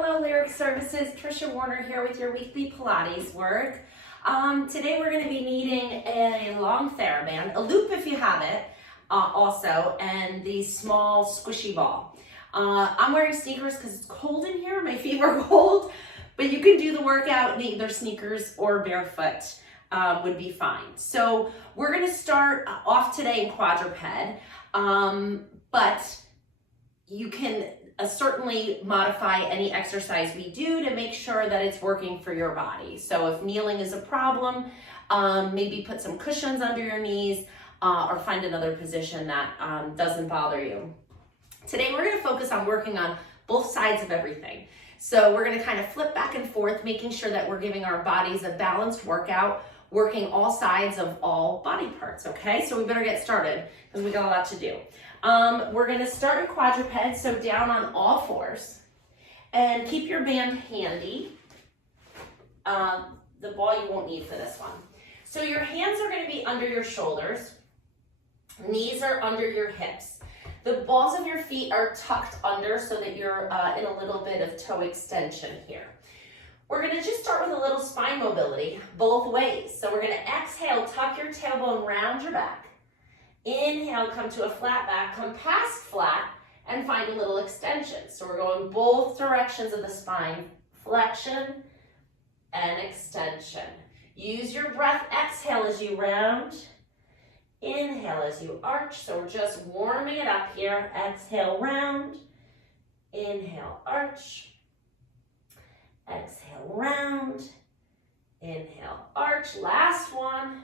Hello, Lyric Services. Trisha Warner here with your weekly Pilates work. Today we're going to be needing a long TheraBand, a loop if you have it, also, and the small squishy ball. I'm wearing sneakers because it's cold in here. My feet were cold, but you can do the workout in either sneakers or barefoot. Would be fine. So we're going to start off today in quadruped, but you can certainly modify any exercise we do to make sure that it's working for your body. So if kneeling is a problem, maybe put some cushions under your knees or find another position that doesn't bother you. Today we're going to focus on working on both sides of everything. So we're going to kind of flip back and forth, making sure that we're giving our bodies a balanced workout, working all sides of all body parts, okay? So we better get started because we got a lot to do. We're going to start in quadruped, so down on all fours, and keep your band handy. The ball you won't need for this one. So your hands are going to be under your shoulders, knees are under your hips. The balls of your feet are tucked under so that you're in a little bit of toe extension here. We're going to just start with a little spine mobility both ways. So we're going to exhale, tuck your tailbone round your back. Inhale, come to a flat back, come past flat, and find a little extension. So we're going both directions of the spine, flexion and extension. Use your breath, exhale as you round, inhale as you arch. So we're just warming it up here. Exhale, round, inhale, arch, exhale, round, inhale, arch. Last one.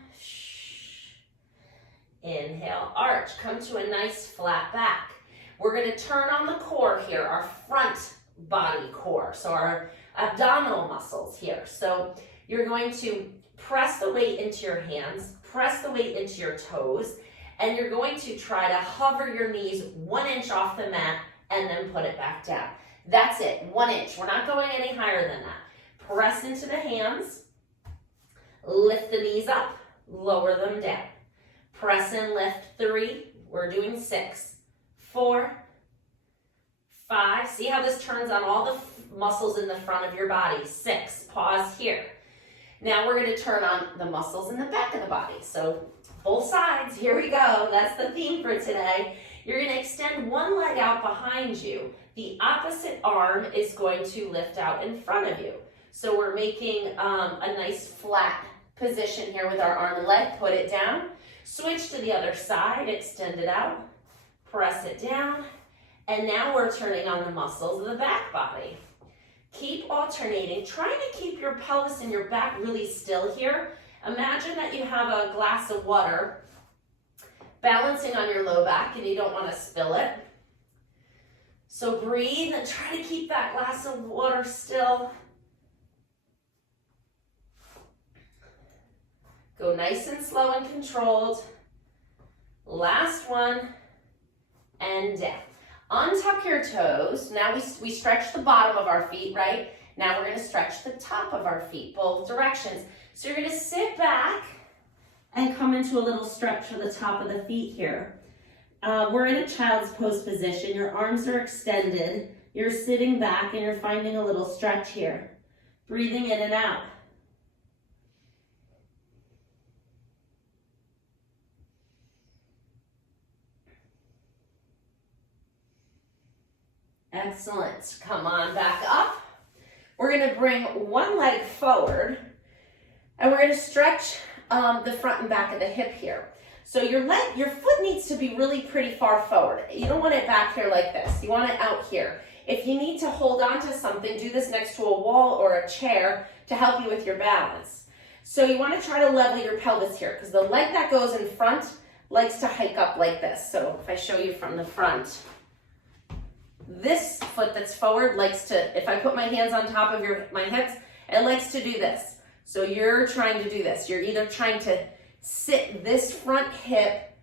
Inhale, arch, come to a nice flat back. We're going to turn on the core here, our front body core, so our abdominal muscles here. So you're going to press the weight into your hands, press the weight into your toes, and you're going to try to hover your knees 1 inch off the mat and then put it back down. That's it, 1 inch. We're not going any higher than that. Press into the hands, lift the knees up, lower them down. Press and lift 3, we're doing 6, 4, 5, see how this turns on all the muscles in the front of your body, 6, pause here. Now we're going to turn on the muscles in the back of the body, so both sides, here we go, that's the theme for today. You're going to extend one leg out behind you, the opposite arm is going to lift out in front of you. So we're making a nice flat position here with our arm and leg, put it down. Switch to the other side, extend it out, press it down, and now we're turning on the muscles of the back body. Keep alternating, trying to keep your pelvis and your back really still here. Imagine that you have a glass of water balancing on your low back and you don't want to spill it. So breathe and try to keep that glass of water still. Go nice and slow and controlled. Last one, and down. Untuck your toes. Now we stretch the bottom of our feet, right? Now we're going to stretch the top of our feet, both directions. So you're going to sit back and come into a little stretch for the top of the feet here. We're in a child's pose position. Your arms are extended. You're sitting back and you're finding a little stretch here. Breathing in and out. Excellent. Come on back up. We're going to bring one leg forward and we're going to stretch the front and back of the hip here. So your foot needs to be really pretty far forward. You don't want it back here like this. You want it out here. If you need to hold on to something, do this next to a wall or a chair to help you with your balance. So you want to try to level your pelvis here because the leg that goes in front likes to hike up like this. So if I show you from the front, this foot that's forward likes to, if I put my hands on top of my hips, it likes to do this. So you're trying to do this. You're either trying to sit this front hip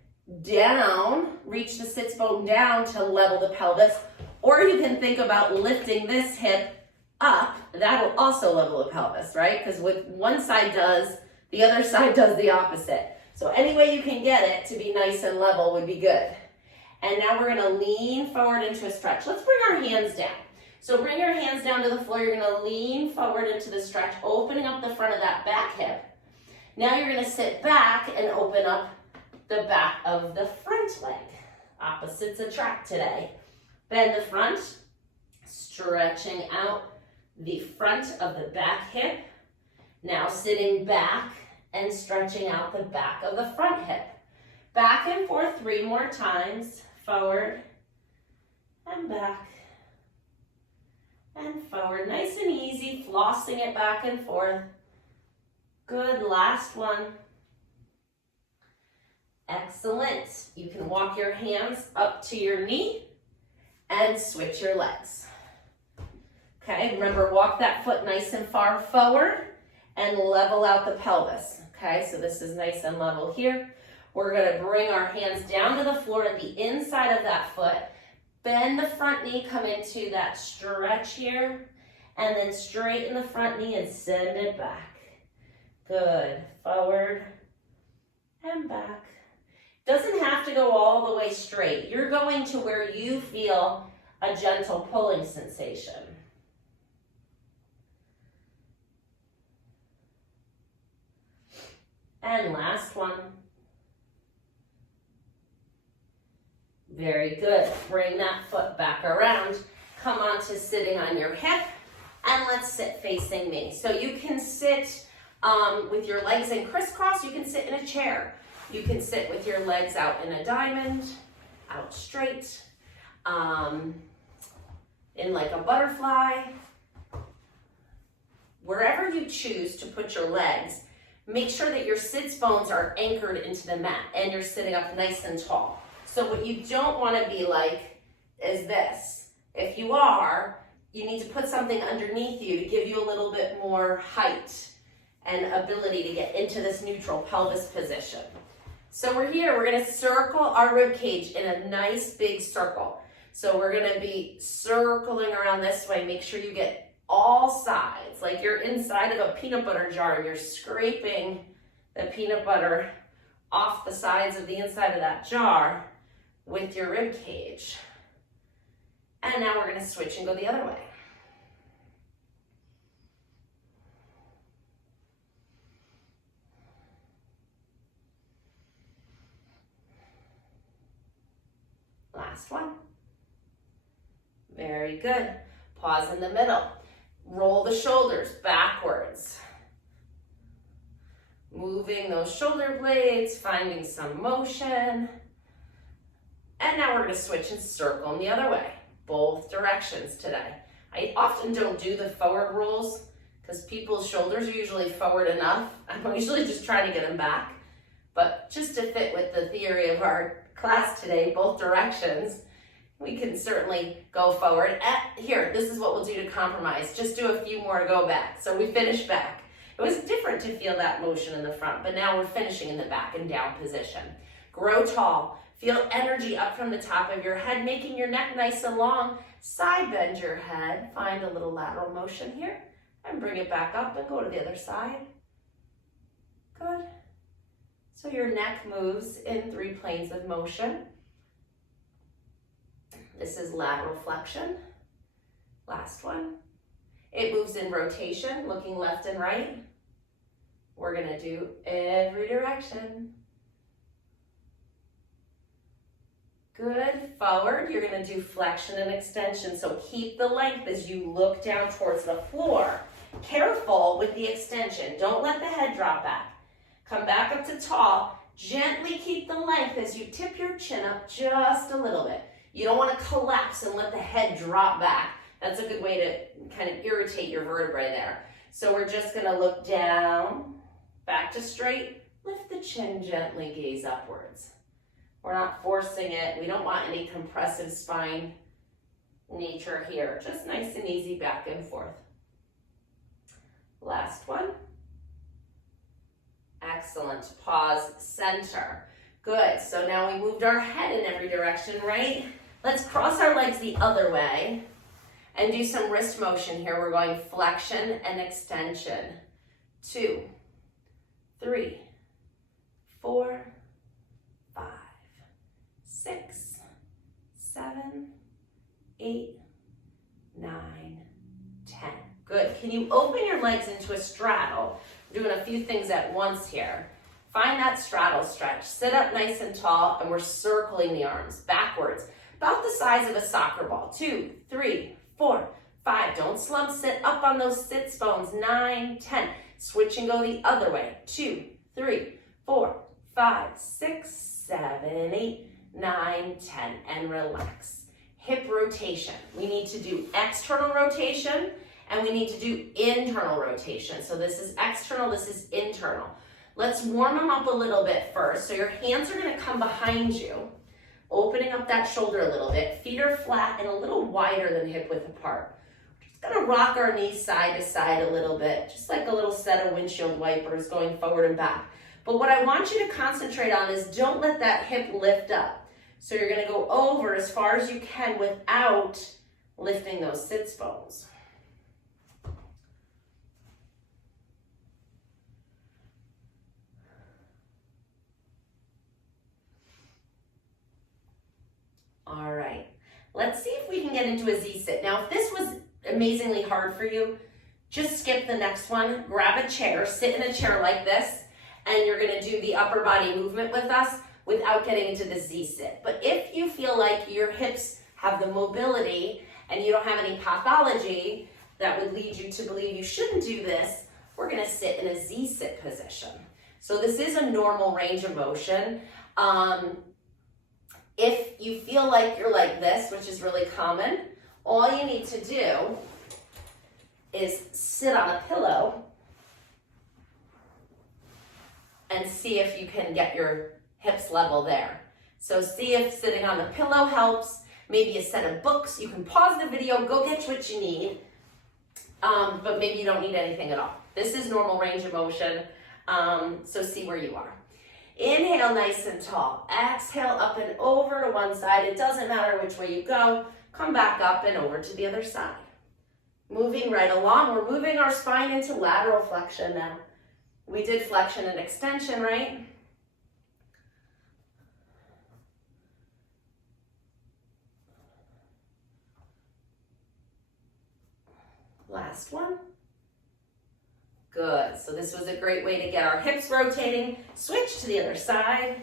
down, reach the sits bone down to level the pelvis, or you can think about lifting this hip up. That'll also level the pelvis, right? Because with one side does, the other side does the opposite. So any way you can get it to be nice and level would be good. And now we're going to lean forward into a stretch. Let's bring our hands down. So bring your hands down to the floor. You're gonna lean forward into the stretch, opening up the front of that back hip. Now you're gonna sit back and open up the back of the front leg. Opposites attract today. Bend the front, stretching out the front of the back hip. Now sitting back and stretching out the back of the front hip. Back and forth 3 more times. Forward and back and forward. Nice and easy, flossing it back and forth. Good, last one. Excellent. You can walk your hands up to your knee and switch your legs. Okay, remember, walk that foot nice and far forward and level out the pelvis. Okay, so this is nice and level here. We're gonna bring our hands down to the floor at the inside of that foot. Bend the front knee, come into that stretch here, and then straighten the front knee and send it back. Good, forward and back. Doesn't have to go all the way straight. You're going to where you feel a gentle pulling sensation. And last one. Very good. Bring that foot back around. Come on to sitting on your hip, and let's sit facing me. So you can sit with your legs in crisscross. You can sit in a chair. You can sit with your legs out in a diamond, out straight, in like a butterfly. Wherever you choose to put your legs, make sure that your sits bones are anchored into the mat and you're sitting up nice and tall. So what you don't want to be like is this. If you are, you need to put something underneath you to give you a little bit more height and ability to get into this neutral pelvis position. So we're here, we're gonna circle our rib cage in a nice big circle. So we're gonna be circling around this way. Make sure you get all sides, like you're inside of a peanut butter jar and you're scraping the peanut butter off the sides of the inside of that jar with your rib cage. And now we're gonna switch and go the other way. Last one. Very good. Pause in the middle. Roll the shoulders backwards. Moving those shoulder blades, finding some motion. And now we're going to switch and circle in the other way. Both directions today. I often don't do the forward rolls because people's shoulders are usually forward enough. I'm usually just trying to get them back. But just to fit with the theory of our class today, both directions, we can certainly go forward. Here, this is what we'll do to compromise. Just do a few more to go back. So we finish back. It was different to feel that motion in the front, but now we're finishing in the back and down position. Grow tall. Feel energy up from the top of your head, making your neck nice and long. Side bend your head. Find a little lateral motion here and bring it back up and go to the other side. Good. So your neck moves in 3 planes of motion. This is lateral flexion. Last one. It moves in rotation, looking left and right. We're gonna do every direction. Good, forward. You're gonna do flexion and extension. So keep the length as you look down towards the floor. Careful with the extension. Don't let the head drop back. Come back up to tall. Gently keep the length as you tip your chin up just a little bit. You don't want to collapse and let the head drop back. That's a good way to kind of irritate your vertebrae there. So we're just going to look down, back to straight, lift the chin gently, gaze upwards. We're not forcing it. We don't want any compressive spine nature here. Just nice and easy back and forth. Last one. Excellent. Pause, center. Good. So now we moved our head in every direction, right? Let's cross our legs the other way and do some wrist motion here. We're going flexion and extension. 2, 3, 4, 5, 6, 7, 8, 9, 10. Good. Can you open your legs into a straddle? We're doing a few things at once here. Find that straddle stretch. Sit up nice and tall, and we're circling the arms backwards, about the size of a soccer ball. 2, 3, 4, 5. Don't slump, sit up on those sits bones. 9, 10. Switch and go the other way. 2, 3, 4, 5, 6, 7, 8, 9, 10. And relax. Hip rotation. We need to do external rotation, and we need to do internal rotation. So this is external, this is internal. Let's warm them up a little bit first. So your hands are gonna come behind you, opening up that shoulder a little bit. Feet are flat and a little wider than hip width apart. We're just gonna rock our knees side to side a little bit, just like a little set of windshield wipers going forward and back. But what I want you to concentrate on is don't let that hip lift up. So you're gonna go over as far as you can without lifting those sits bones. All right, let's see if we can get into a Z-sit. Now, if this was amazingly hard for you, just skip the next one, grab a chair, sit in a chair like this, and you're gonna do the upper body movement with us without getting into the Z-sit. But if you feel like your hips have the mobility and you don't have any pathology that would lead you to believe you shouldn't do this, we're gonna sit in a Z-sit position. So this is a normal range of motion. If you feel like you're like this, which is really common, all you need to do is sit on a pillow and see if you can get your hips level there. So see if sitting on the pillow helps, maybe a set of books. You can pause the video, go get what you need, but maybe you don't need anything at all. This is normal range of motion, so see where you are. Inhale nice and tall. Exhale up and over to one side. It doesn't matter which way you go. Come back up and over to the other side. Moving right along. We're moving our spine into lateral flexion now. We did flexion and extension, right? Last one. Good. So this was a great way to get our hips rotating. Switch to the other side.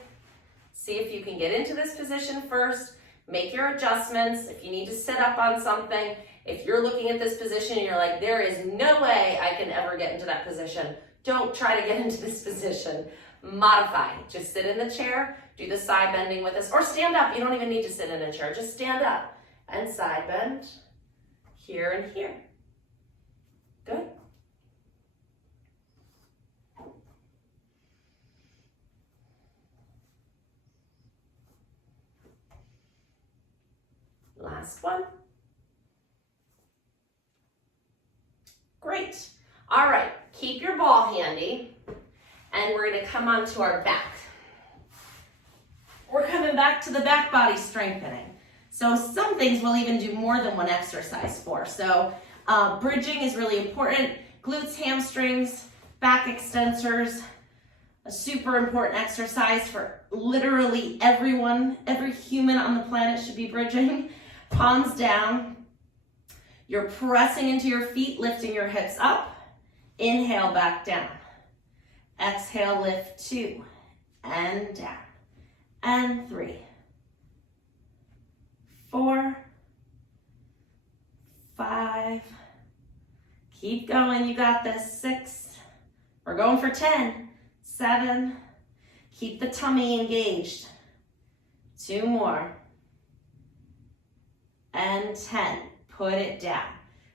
See if you can get into this position first. Make your adjustments. If you need to sit up on something, if you're looking at this position and you're like, there is no way I can ever get into that position, don't try to get into this position. Modify. Just sit in the chair, do the side bending with us, or stand up. You don't even need to sit in a chair. Just stand up and side bend here and here. Good. Last one. Great. All right, keep your ball handy, and we're gonna come onto our back. We're coming back to the back body strengthening. So some things we'll even do more than one exercise for. So bridging is really important. Glutes, hamstrings, back extensors, a super important exercise for literally everyone. Every human on the planet should be bridging. Palms down. You're pressing into your feet, lifting your hips up. Inhale, back down. Exhale, lift 2 and down. And 3, 4, 5. Keep going, you got this. 6. We're going for 10. 7. Keep the tummy engaged. 2 more. And 10. Put it down.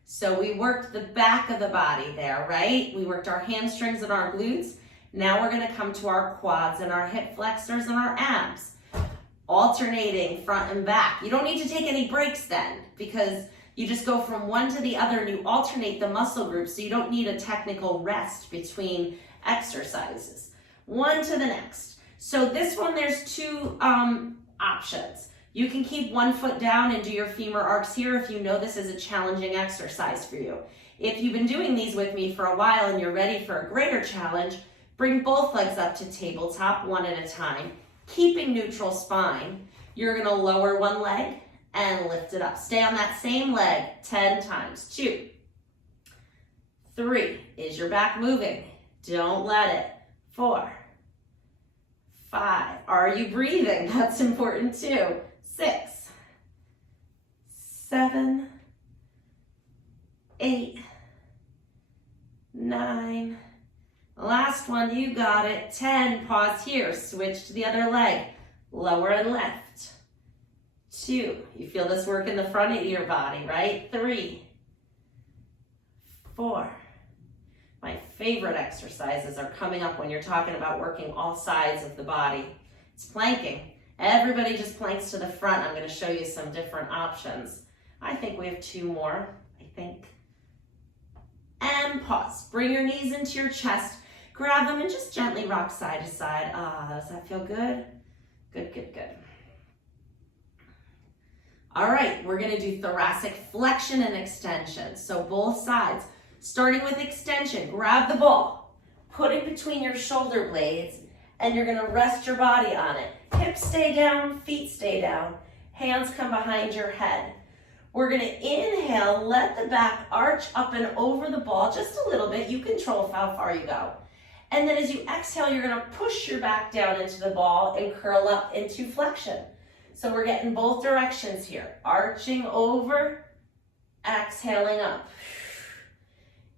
So we worked the back of the body there, right? We worked our hamstrings and our glutes. Now we're gonna come to our quads and our hip flexors and our abs. Alternating front and back. You don't need to take any breaks then, because you just go from one to the other and you alternate the muscle groups, so you don't need a technical rest between exercises. One to the next. So this one, there's 2 options. You can keep one foot down and do your femur arcs here if you know this is a challenging exercise for you. If you've been doing these with me for a while and you're ready for a greater challenge, bring both legs up to tabletop one at a time, keeping neutral spine. You're gonna lower one leg and lift it up. Stay on that same leg 10 times. 2, 3, is your back moving? Don't let it. 4, 5, are you breathing? That's important too. 6, 7, 8, 9, last one, you got it. 10, pause here, switch to the other leg, lower and lift. 2, you feel this work in the front of your body, right? 3, 4, my favorite exercises are coming up when you're talking about working all sides of the body. It's planking. Everybody just planks to the front. I'm going to show you some different options. I think we have 2 more, I think. And pause. Bring your knees into your chest. Grab them and just gently rock side to side. Does that feel good? Good, good, good. All right, we're gonna do thoracic flexion and extension. So both sides, starting with extension. Grab the ball, put it between your shoulder blades, and you're gonna rest your body on it. Hips stay down, feet stay down. Hands come behind your head. We're gonna inhale, let the back arch up and over the ball just a little bit. You control how far you go. And then as you exhale, you're gonna push your back down into the ball and curl up into flexion. So we're getting both directions here. Arching over, exhaling up.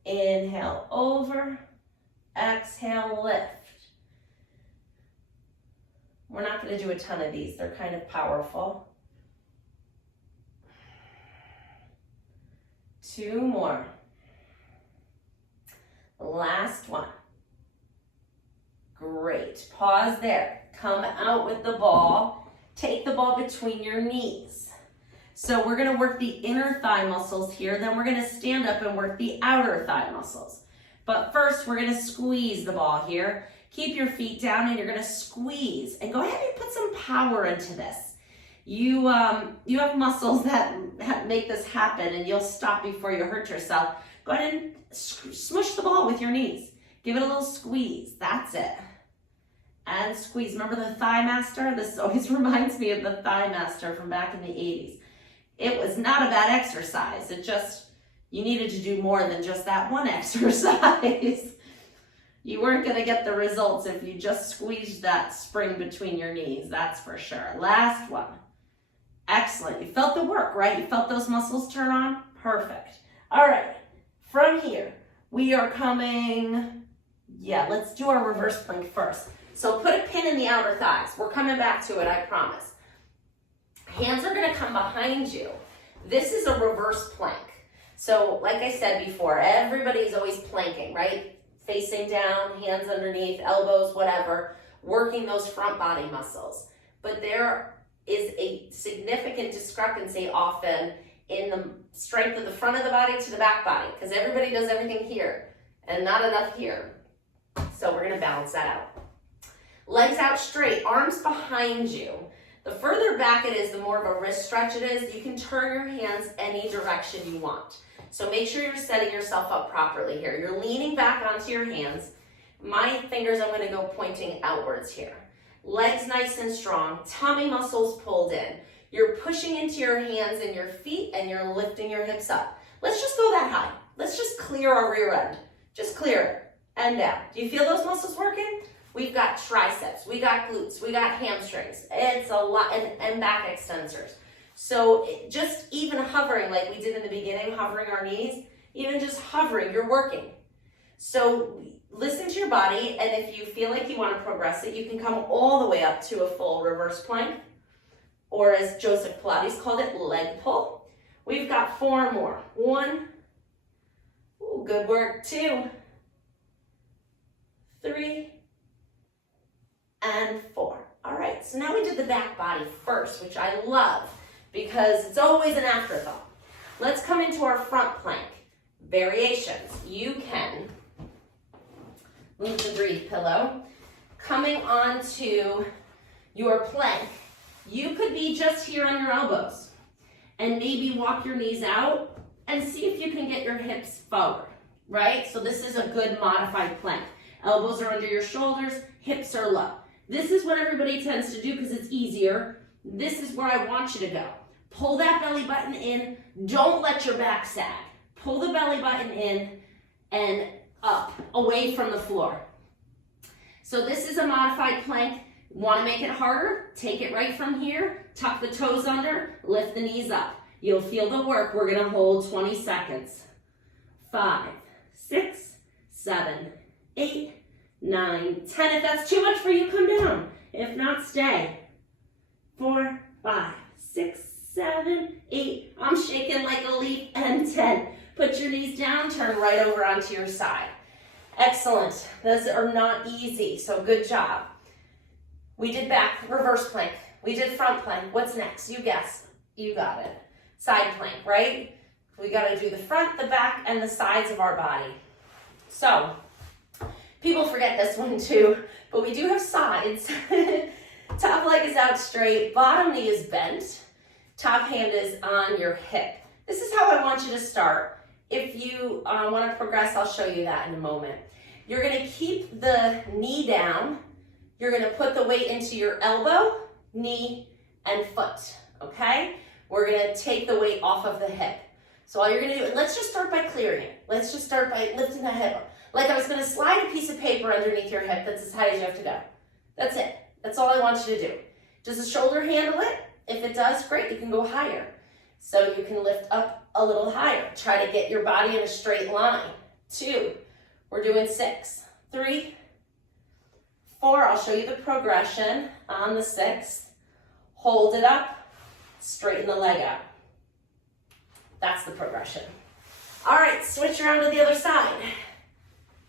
Inhale over, exhale, lift. We're not gonna do a ton of these. They're kind of powerful. 2 more. Last one. Great. Pause there. Come out with the ball. Take the ball between your knees. So we're going to work the inner thigh muscles here. Then we're going to stand up and work the outer thigh muscles. But first, we're going to squeeze the ball here. Keep your feet down and you're going to squeeze. And go ahead and put some power into this. You have muscles that make this happen and you'll stop before you hurt yourself. Go ahead and smush the ball with your knees. Give it a little squeeze. That's it. And squeeze. Remember the Thigh Master? This always reminds me of the Thigh Master from back in the 80s. It was not a bad exercise. It just, you needed to do more than just that one exercise. You weren't going to get the results if you just squeezed that spring between your knees. That's for sure. Last one. Excellent. You felt the work, right? You felt those muscles turn on? Perfect. All right. From here, we are coming, let's do our reverse plank first. So put a pin in the outer thighs. We're coming back to it, I promise. Hands are gonna come behind you. This is a reverse plank. So like I said before, everybody's always planking, right? Facing down, hands underneath, elbows, whatever, working those front body muscles. But there is a significant discrepancy often in the strength of the front of the body to the back body, because everybody does everything here and not enough here. So we're gonna balance that out. Legs out straight, arms behind you. The further back it is, the more of a wrist stretch it is. You can turn your hands any direction you want. So make sure you're setting yourself up properly here. You're leaning back onto your hands. My fingers, I'm gonna go pointing outwards here. Legs nice and strong, tummy muscles pulled in. You're pushing into your hands and your feet and you're lifting your hips up. Let's just go that high. Let's just clear our rear end. Just clear it and down. Do you feel those muscles working? We've got triceps, we got glutes, we got hamstrings. It's a lot, and back extensors. So just even hovering like we did in the beginning, hovering our knees, even just hovering, you're working. So listen to your body, and if you feel like you want to progress it, you can come all the way up to a full reverse plank, or as Joseph Pilates called it, leg pull. We've got 4 more. 1, ooh, good work, 2, 3, and 4. All right, so now we did the back body first, which I love because it's always an afterthought. Let's come into our front plank. Variations. You can move the breathe pillow. Coming onto your plank, you could be just here on your elbows and maybe walk your knees out and see if you can get your hips forward, right? So this is a good modified plank. Elbows are under your shoulders, hips are low. This is what everybody tends to do because it's easier. This is where I want you to go. Pull that belly button in. Don't let your back sag. Pull the belly button in and up, away from the floor. So this is a modified plank. Want to make it harder? Take it right from here, tuck the toes under, lift the knees up. You'll feel the work. We're going to hold 20 seconds. 5, 6, 7, 8, 9, 10. If that's too much for you, come down. If not, stay. 4, 5, 6, 7, 8. I'm shaking like a leaf. And 10. Put your knees down, turn right over onto your side. Excellent. Those are not easy, so good job. We did back, reverse plank. We did front plank. What's next? You guess. You got it. Side plank, right? We got to do the front, the back, and the sides of our body. So, people forget this one too, but we do have sides. Top leg is out straight, bottom knee is bent, top hand is on your hip. This is how I want you to start. If you want to progress, I'll show you that in a moment. You're going to keep the knee down. You're going to put the weight into your elbow, knee, and foot, okay? We're going to take the weight off of the hip. So all you're going to do, let's just start by clearing it. Let's just start by lifting the hip up. Like I was going to slide a piece of paper underneath your hip that's as high as you have to go. That's it. That's all I want you to do. Does the shoulder handle it? If it does, great, you can go higher. So you can lift up a little higher. Try to get your body in a straight line. 2, we're doing 6, 3, 4, I'll show you the progression on the 6th. Hold it up, straighten the leg out. That's the progression. All right, switch around to the other side.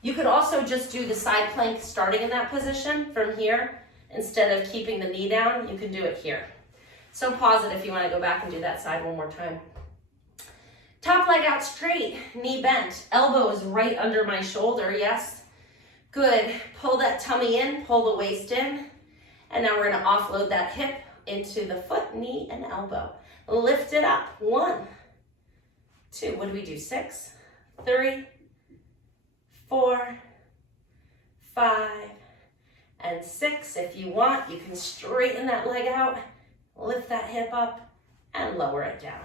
You could also just do the side plank starting in that position from here. Instead of keeping the knee down, you can do it here. So pause it if you want to go back and do that side one more time. Top leg out straight, knee bent. Elbow is right under my shoulder, yes. Good. Pull that tummy in, pull the waist in. And now we're going to offload that hip into the foot, knee, and elbow. Lift it up. 1, 2, what do we do? 6, 3, 4, 5, and 6. If you want, you can straighten that leg out, lift that hip up, and lower it down.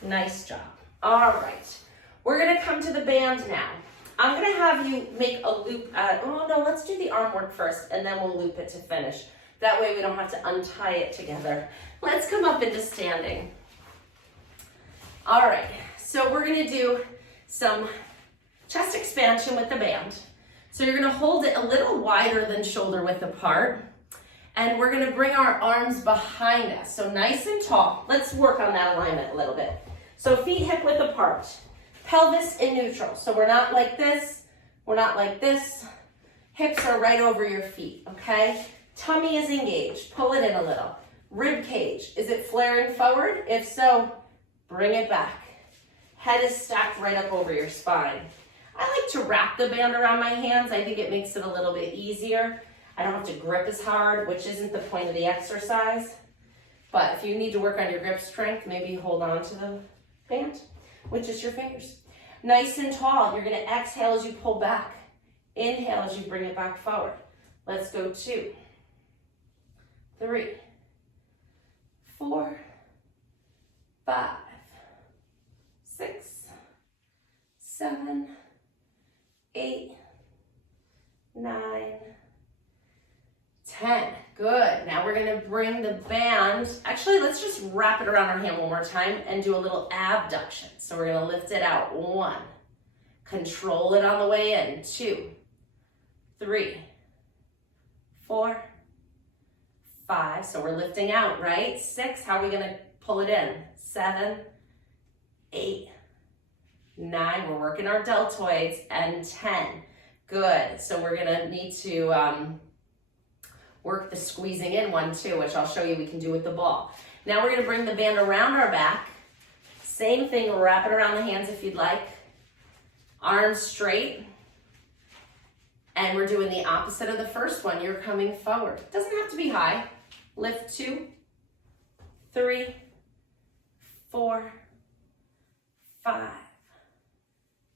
Nice job. All right, we're gonna come to the band now. I'm gonna have you make a loop. Oh no, let's do the arm work first, and then we'll loop it to finish. That way we don't have to untie it together. Let's come up into standing. All right, so we're gonna do some chest expansion with the band. So you're gonna hold it a little wider than shoulder width apart, and we're gonna bring our arms behind us. So nice and tall. Let's work on that alignment a little bit. So feet hip width apart, pelvis in neutral. So we're not like this, we're not like this. Hips are right over your feet, okay? Tummy is engaged, pull it in a little. Rib cage, is it flaring forward? If so, bring it back. Head is stacked right up over your spine. I like to wrap the band around my hands. I think it makes it a little bit easier. I don't have to grip as hard, which isn't the point of the exercise. But if you need to work on your grip strength, maybe hold on to the band with just your fingers. Nice and tall. You're going to exhale as you pull back. Inhale as you bring it back forward. Let's go 2, 3, 4, 5, 6, 7, 8, 9, 10. Good. Now we're going to bring the band. Actually, let's just wrap it around our hand one more time and do a little abduction. So we're going to lift it out. 1. Control it on the way in. 2, 3, 4, 5. So we're lifting out, right? 6. How are we going to pull it in? 7, 8, 9. We're working our deltoids. And 10. Good. So we're going to need to work the squeezing in one too, which I'll show you we can do with the ball. Now we're going to bring the band around our back. Same thing, wrap it around the hands if you'd like. Arms straight. And we're doing the opposite of the first one. You're coming forward. Doesn't have to be high. Lift 2, 3, 4, 5,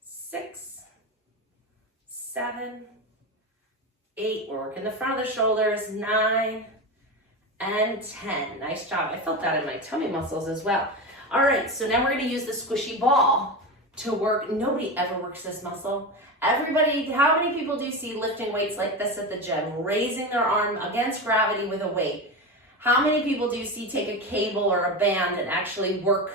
6, 7, 8. We're working the front of the shoulders. 9, and 10. Nice job. I felt that in my tummy muscles as well. All right, so now we're gonna use the squishy ball to work. Nobody ever works this muscle. Everybody, how many people do you see lifting weights like this at the gym, raising their arm against gravity with a weight? How many people do you see take a cable or a band and actually work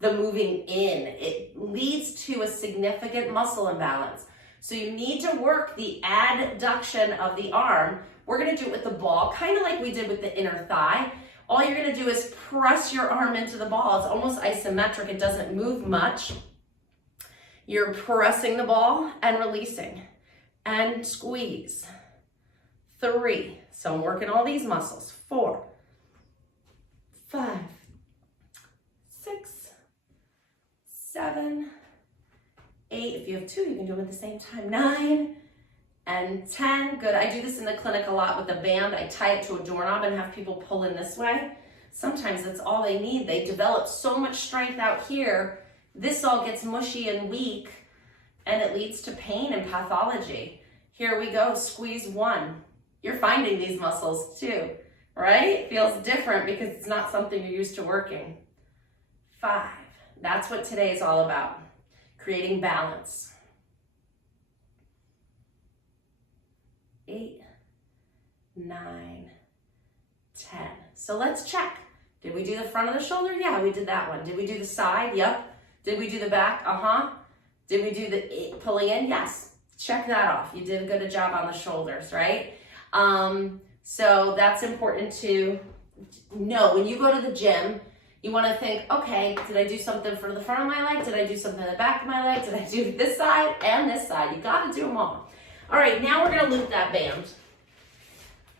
the moving in? It leads to a significant muscle imbalance. So you need to work the adduction of the arm. We're gonna do it with the ball, kind of like we did with the inner thigh. All you're gonna do is press your arm into the ball. It's almost isometric, it doesn't move much. You're pressing the ball and releasing and squeeze. 3, so I'm working all these muscles. 4, 5, 6, 7, 8. If you have 2, you can do them at the same time. 9 and 10. Good. I do this in the clinic a lot with the band. I tie it to a doorknob and have people pull in this way. Sometimes that's all they need. They develop so much strength out here. This all gets mushy and weak, and it leads to pain and pathology. Here we go. Squeeze 1. You're finding these muscles too, right? It feels different because it's not something you're used to working. 5. That's what today is all about. Creating balance. 8, 9, 10. So let's check. Did we do the front of the shoulder? Yeah, we did that one. Did we do the side? Yep. Did we do the back? Uh-huh. Did we do the pulling in? Yes. Check that off. You did a good job on the shoulders, right? So that's important to know. When you go to the gym, you want to think, okay, did I do something for the front of my leg? Did I do something in the back of my leg? Did I do this side and this side? You got to do them all. All right, now we're going to loop that band.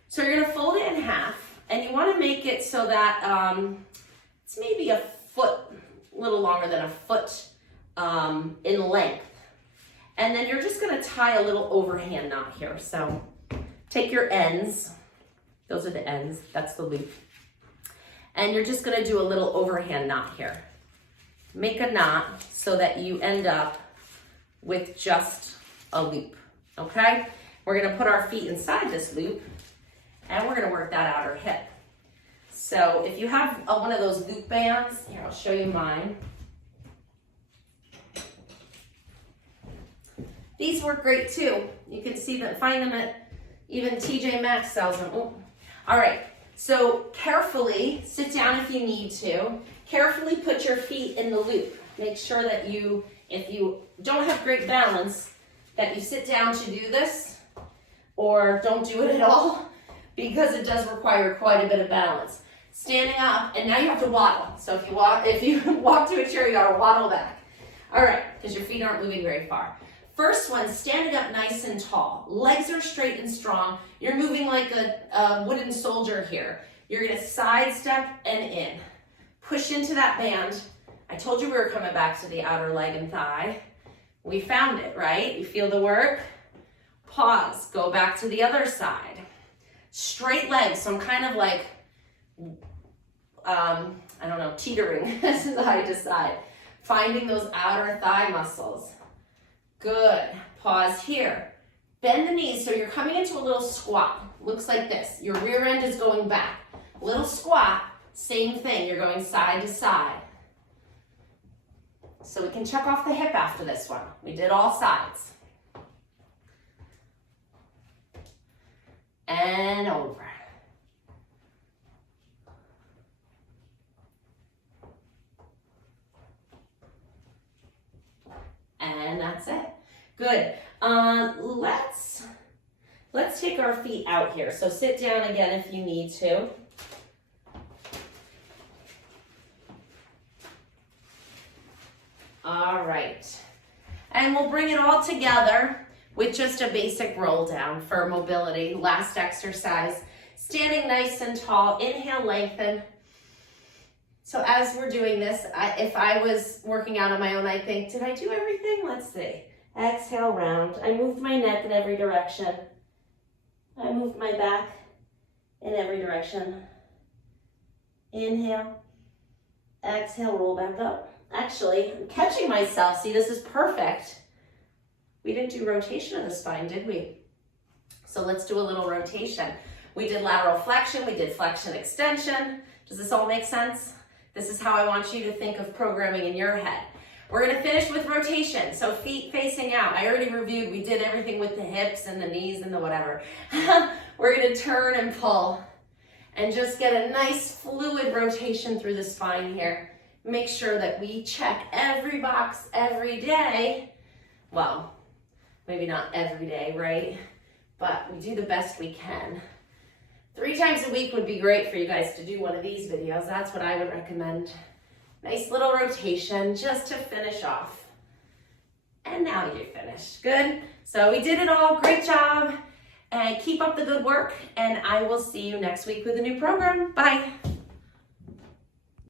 So you're going to fold it in half, and you want to make it so that it's maybe a foot, a little longer than a foot in length. And then you're just going to tie a little overhand knot here. So take your ends. Those are the ends. That's the loop. And you're just going to do a little overhand knot here. Make a knot so that you end up with just a loop. Okay? We're going to put our feet inside this loop, and we're going to work that outer hip. So if you have one of those loop bands, here, I'll show you mine. These work great too. You can see them, find them at, even TJ Maxx sells them. Ooh. All right, so carefully, sit down if you need to. Carefully put your feet in the loop. Make sure that you, if you don't have great balance, that you sit down to do this, or don't do it at all, because it does require quite a bit of balance. Standing up, and now you have to waddle. So if you walk to a chair, you gotta waddle back. All right, because your feet aren't moving very far. First one, standing up nice and tall. Legs are straight and strong. You're moving like a wooden soldier here. You're gonna sidestep and in. Push into that band. I told you we were coming back to the outer leg and thigh. We found it, right? You feel the work? Pause, go back to the other side. Straight legs, so I'm kind of like, I don't know, teetering as I decide. Finding those outer thigh muscles. Good, pause here. Bend the knees, so you're coming into a little squat. Looks like this, your rear end is going back. Little squat, same thing, you're going side to side. So we can check off the hip after this one. We did all sides. And over. And that's it. Good. Let's take our feet out here. So sit down again if you need to. All right. And we'll bring it all together with just a basic roll down for mobility. Last exercise. Standing nice and tall. Inhale, lengthen. So as we're doing this, if I was working out on my own, I'd think, did I do everything? Let's see. Exhale, round. I moved my neck in every direction. I moved my back in every direction. Inhale. Exhale, roll back up. Actually, I'm catching myself. See, this is perfect. We didn't do rotation of the spine, did we? So let's do a little rotation. We did lateral flexion, we did flexion extension. Does this all make sense? This is how I want you to think of programming in your head. We're gonna finish with rotation, so feet facing out. I already reviewed, we did everything with the hips and the knees and the whatever. We're gonna turn and pull and just get a nice fluid rotation through the spine here. Make sure that we check every box every day. Well, maybe not every day, right? But we do the best we can. 3 times a week would be great for you guys to do one of these videos. That's what I would recommend. Nice little rotation just to finish off. And now you're finished. Good. So we did it all. Great job. And keep up the good work. And I will see you next week with a new program. Bye.